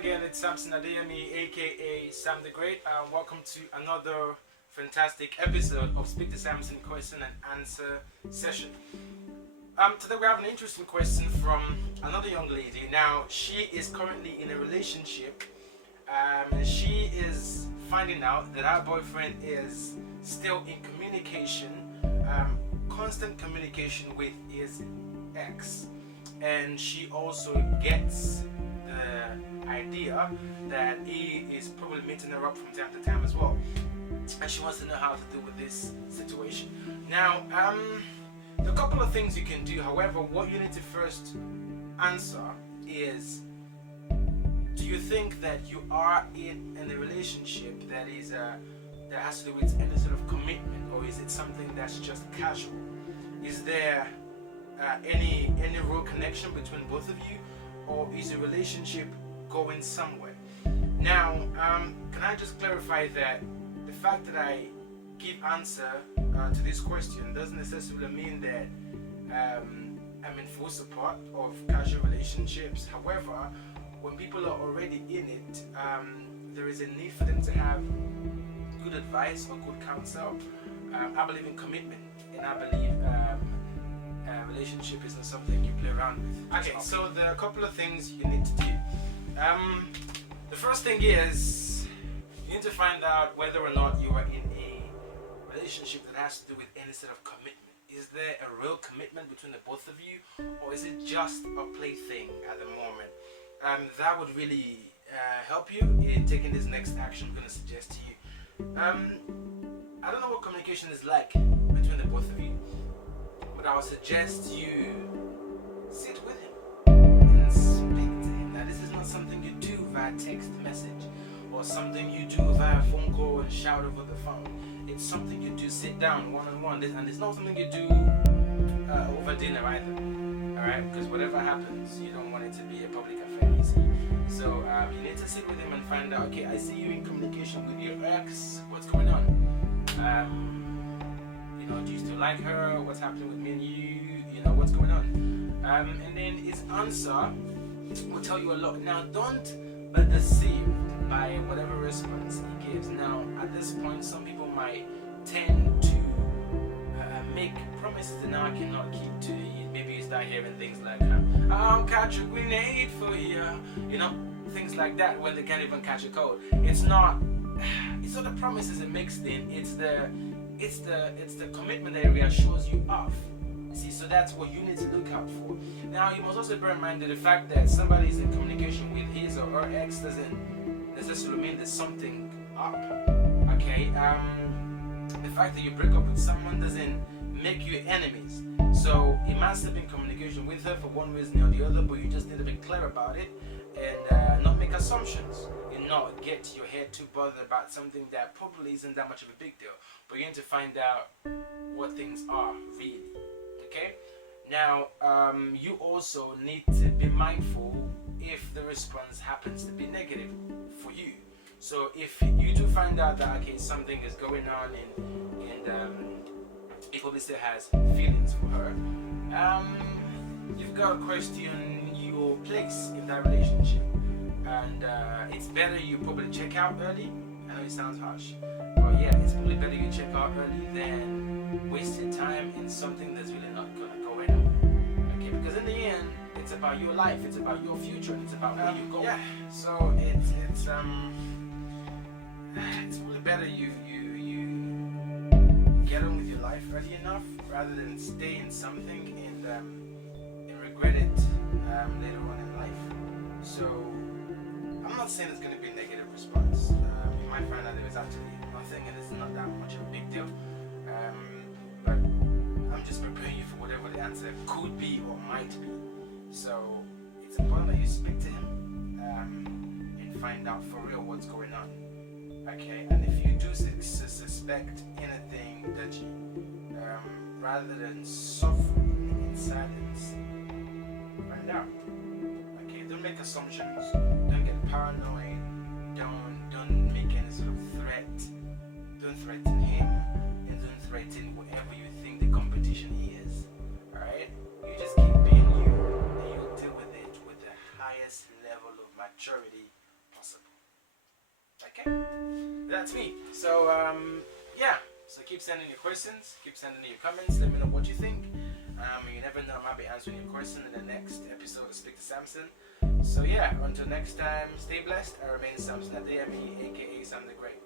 again, it's Samson Adeyemi, aka Sam the Great. Welcome to another fantastic episode of Speak2Samson Q&A session. Today we have an interesting question from another young lady. Now, she is currently in a relationship. She is finding out that her boyfriend is still in communication, constant communication with his ex. And she also gets the idea that he is probably meeting her up from time to time as well, and she wants to know how to deal with this situation. Now, there are a couple of things you can do. However, what you need to first answer is, do you think that you are in a relationship that is that has to do with any sort of commitment, or is it something that's just casual? Is there any real connection between both of you, or is a relationship going somewhere? Now, can I just clarify that the fact that I give answer to this question doesn't necessarily mean that I'm in full support of casual relationships. However, when people are already in it, there is a need for them to have good advice or good counsel. I believe in commitment, and I believe relationship isn't something you play around with. Okay, so there are a couple of things you need to do. The first thing is, you need to find out whether or not you are in a relationship that has to do with any sort of commitment. Is there a real commitment between the both of you, or is it just a plaything at the moment? That would really help you in taking this next action I'm going to suggest to you. I don't know what communication is like between the both of you, but I would suggest you sit with him and speak to him. Now, this is not something you do via text message or something you do via phone call and shout over the phone. It's something you do sit down one-on-one, and it's not something you do over dinner either. Alright? Because whatever happens, you don't want it to be a public affair, you see. So you need to sit with him and find out, okay, I see you in communication with your ex, what's going on? Do you still like her? What's happening with me and you? What's going on? And then his answer will tell you a lot. Now, don't be deceived by whatever response he gives. Now, at this point, some people might tend to make promises that now I cannot keep to. Maybe you start hearing things like, I'll catch a grenade for you. Things like that, when they can't even catch a cold. It's not the promises it makes then. It's the commitment that it reassures you of. See, so that's what you need to look out for. Now, you must also bear in mind that the fact that somebody is in communication with his or her ex doesn't necessarily mean there's something up. Okay? The fact that you break up with someone doesn't make you enemies. So he must have been in communication with her for one reason or the other, but you just need to be clear about it and not make assumptions. Not get your head too bothered about something that probably isn't that much of a big deal, but you need to find out what things are really. Okay? Now, you also need to be mindful if the response happens to be negative for you. So if you do find out that, okay, something is going on and he probably still has feelings for her, you've got to question your place in that relationship. And it's better you probably check out early. I know it sounds harsh, but yeah, it's probably better you check out early than waste your time in something that's really not gonna go anywhere. Okay, because in the end, it's about your life, it's about your future, and it's about where you go. Yeah, so it's probably better you get on with your life early enough rather than stay in something and regret it later on in life. So I'm not saying it's going to be a negative response. You might find out there is actually nothing and it's not that much of a big deal. But I'm just preparing you for whatever the answer could be or might be. So it's important that you speak to him and find out for real what's going on. Okay, and if you do suspect anything dodgy, rather than suffering in silence, find out. Okay, don't make assumptions. Don't get paranoid. Don't make any sort of threat. Don't threaten him, and don't threaten whatever you think the competition is. Alright? You just keep being you, and you'll deal with it with the highest level of maturity possible. Okay, that's me. So yeah. So keep sending your questions, keep sending your comments. Let me know what you think. You never know, I might be answering your question in the next episode of Speak to Samson. So yeah, until next time, stay blessed. I remain Samson Adeyemi, aka Sam the Great.